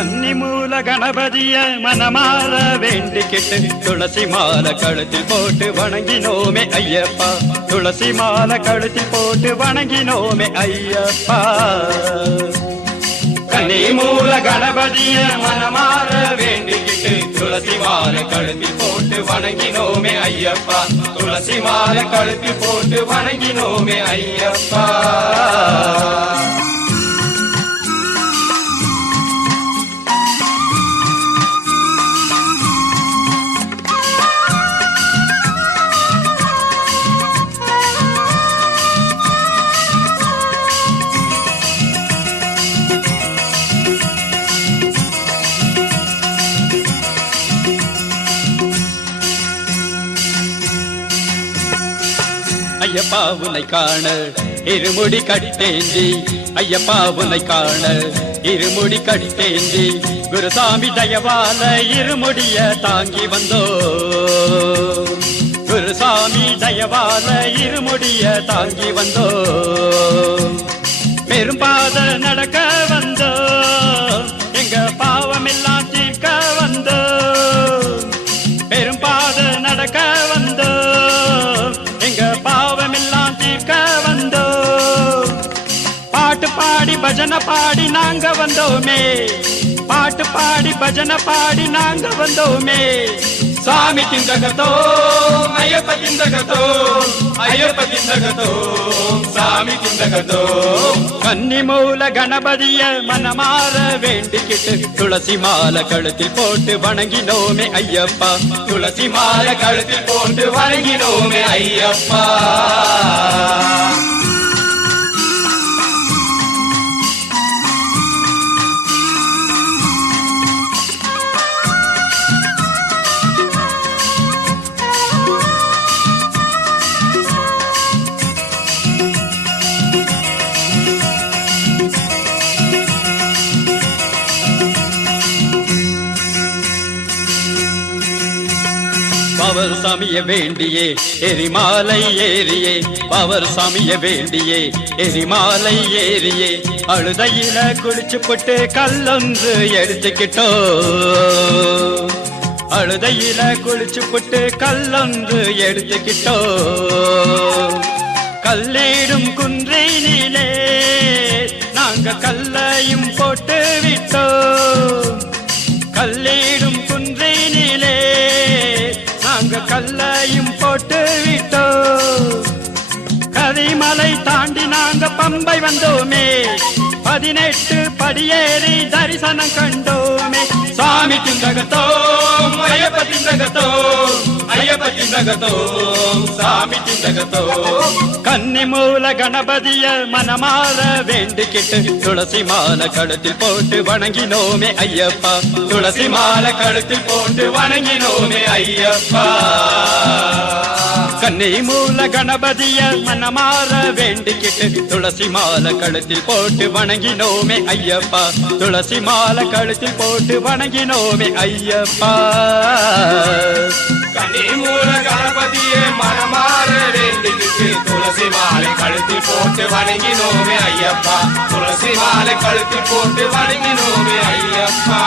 கன்னிமூல கணபதிய மனமாற வேண்டிக்கிட்டு துளசி மாலை கழுத்தில் போட்டு வணங்கினோமே ஐயப்பா. துளசி மாலை கழுத்தில் போட்டு வணங்கினோமே ஐயப்பா. கன்னிமூல கணபதிய மனமாற வேண்டிக்கிட்டு துளசி மாலை கழுத்தில் போட்டு வணங்கினோமே ஐயப்பா. துளசி மாலை கழுத்தில் போட்டு வணங்கினோமே ஐயப்பா. ஐயப்பா உன்னை காண இருமுடி கடித்தேந்தி, ஐயப்பா உன்னை காண இருமுடி கடித்தேந்தி, குருசாமி தயவால இருமுடிய தாங்கி வந்தோ. குருசாமி தயவால இருமுடிய தாங்கி வந்தோ. பெரும்பாத நடக்க வந்தோ, எங்க பாவமெல்லாம் தீர்க்க வந்தோ. பெரும்பாத நடக்க வந்தோ, எங்க பாவமெல்லாம் தீர்க்க வந்தோ. பாட்டு பாடி பஜனை பாடி நாங்க வந்தோமே. பாட்டு பாடி பஜனை பாடி நாங்க வந்தோமே. சாமி திந்தகத்தோ ஐயப்ப திந்தகத்தோ, ஐயப்ப திந்தகத்தோ சாமி திந்தகத்தோ. கன்னிமூல கணபதிய மனமாற வேண்டிக்கிட்டு துளசி மாலை கழுத்தில் போட்டு வணங்கினோமே ஐயப்பா. துளசி மாலை கழுத்தில் போட்டு வணங்கினோமே ஐயப்பா. பவர் சாமிய வேண்டியே எரிமாலை ஏறியே, பவர் சாமிய வேண்டியே எரிமாலை ஏறியே, அழுதையில குளிச்சு போட்டு கல்லொன்று எடுத்துக்கிட்டோ. அழுதையில குளிச்சு போட்டு கல்லொன்று எடுத்துக்கிட்டோ. கல்லேடும் குன்றினிலே நாங்க கல்லையும் போட்டு விட்டோ. கல்லேடும் குன்றினிலே நாங்க கல்லையும் போட்டு விட்டோ. கரிமலை தாண்டி நாங்க பம்பை வந்தோமே. 18 படியேறி தரிசனம் கண்டோமே. சாமி திந்தகத்தோ ஐயப்ப திந்தகத்தோ, ஐயப்ப திந்தகத்தோ சாமி திந்தகத்தோ. கன்னிமூல கணபதிய மனமாற வேண்டிக்கிட்டு துளசி மாலை கழுத்தில் போட்டு வணங்கினோமே ஐயப்பா. துளசி மாலை கழுத்தில் போட்டு வணங்கினோமே ஐயப்பா. கன்னிமூல கணபதிய மனமாற வேண்டிக்கிட்டு துளசி மாலை கழுத்தில் போட்டு வணங்கினோமே ஐயப்பா. துளசி மாலை கழுத்தில் போட்டு வணங்கினோமே ஐயப்பா. கன்னிமூல கணபதியே மனமாற வேண்டிக்கிட்டு துளசி மாலை கழுத்தில் போட்டு வணங்கினோமே ஐயப்பா. துளசி மாலை கழுத்தில் போட்டு வணங்கினோமே ஐயப்பா.